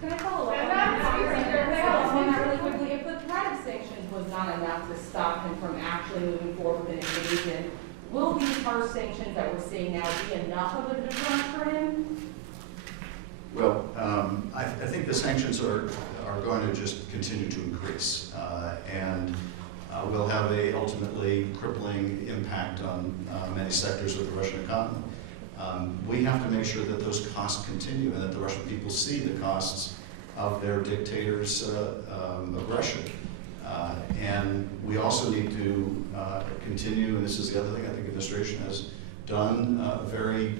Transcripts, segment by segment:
Can I follow up on that really quickly? If the threat of sanctions was not enough to stop him from actually moving forward with an invasion, will these harsh sanctions that we're seeing now be enough of a deterrent for him? Well, I think the sanctions are going to just continue to increase, and will have a ultimately crippling impact on many sectors of the Russian economy. We have to make sure that those costs continue and that the Russian people see the costs of their dictators' aggression. And we also need to continue, and this is the other thing I think the administration has done very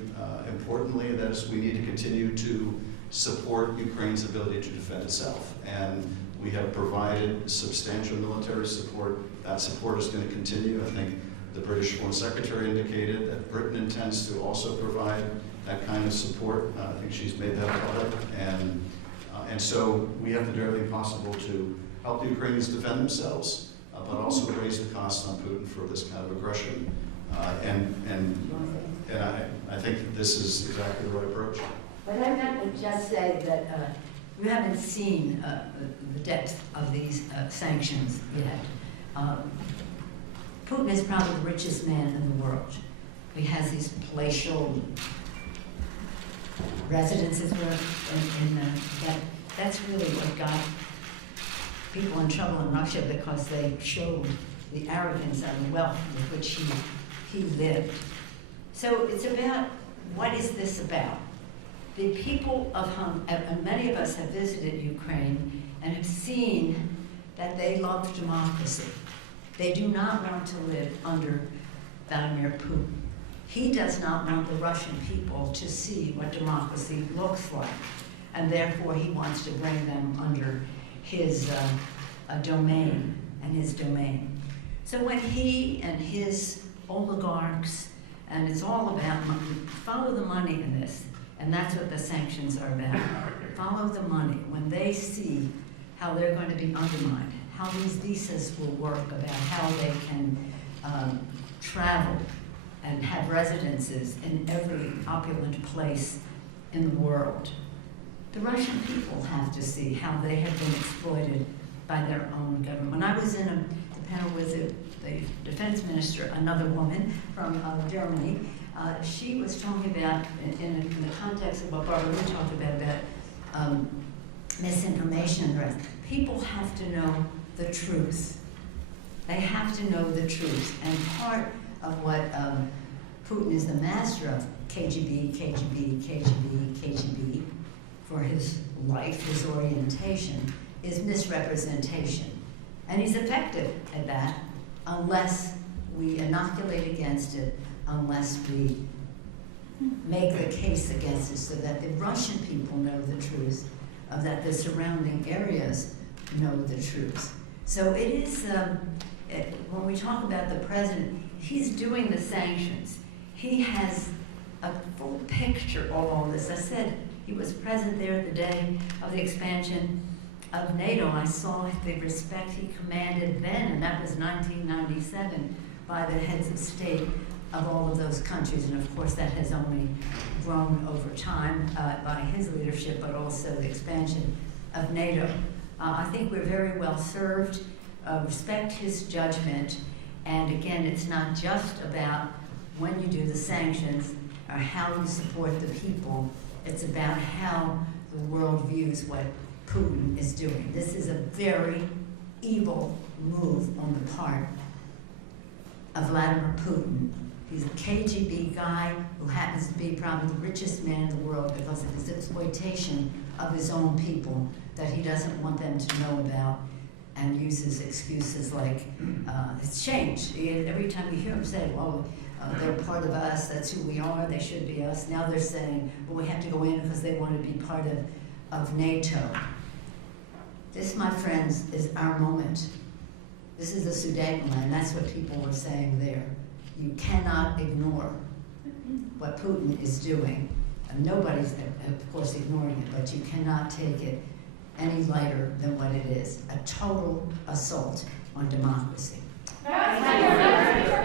importantly, and that is we need to continue to support Ukraine's ability to defend itself. And we have provided substantial military support. That support is going to continue. I think the British Foreign Secretary indicated that Britain intends to also provide that kind of support. I think she's made that public. And so we have to do everything possible to help the Ukrainians defend themselves, but also raise the costs on Putin for this kind of aggression. And I think that this is exactly the right approach. But I meant to just say that you haven't seen the depth of these sanctions yet. Putin is probably the richest man in the world. He has these palatial residences that's really what got people in trouble in Russia, because they showed the arrogance and the wealth with which he lived. So it's about, what is this about? The people of and many of us have visited Ukraine and have seen that they love democracy. They do not want to live under Vladimir Putin. He does not want the Russian people to see what democracy looks like, and therefore he wants to bring them under his domain and his domain. So when he and his oligarchs, and it's all about money, follow the money in this, and that's what the sanctions are about. Follow the money. When they see how they're going to be undermined, how these visas will work, about how they can travel and have residences in every opulent place in the world. The Russian people have to see how they have been exploited by their own government. When I was in the panel with the defense minister, another woman from Germany, she was talking about, in the context of what Barbara talked about misinformation. People have to know the truth. They have to know the truth. And part of what Putin is the master of, KGB, KGB, KGB, KGB, for his life, his orientation, is misrepresentation. And he's effective at that unless we inoculate against it, unless we make the case against it so that the Russian people know the truth, that the surrounding areas know the truth. So it is, when we talk about the president, he's doing the sanctions. He has a full picture of all this. I said he was present there the day of the expansion of NATO. I saw the respect he commanded then, and that was 1997, by the heads of state of all of those countries. And of course that has only grown over time by his leadership, but also the expansion of NATO. I think we're very well served. Respect his judgment. And again, it's not just about when you do the sanctions or how you support the people. It's about how the world views what Putin is doing. This is a very evil move on the part of Vladimir Putin. He's a KGB guy who happens to be probably the richest man in the world because of his exploitation of his own people that he doesn't want them to know about, and uses excuses like, it's changed. Every time you hear him say, well, they're part of us, that's who we are, they should be us. Now they're saying, well, we have to go in because they want to be part of NATO. This, my friends, is our moment. This is the Sudetenland. That's what people were saying there. You cannot ignore what Putin is doing. And nobody's, of course, ignoring it, but you cannot take it any lighter than what it is. A total assault on democracy.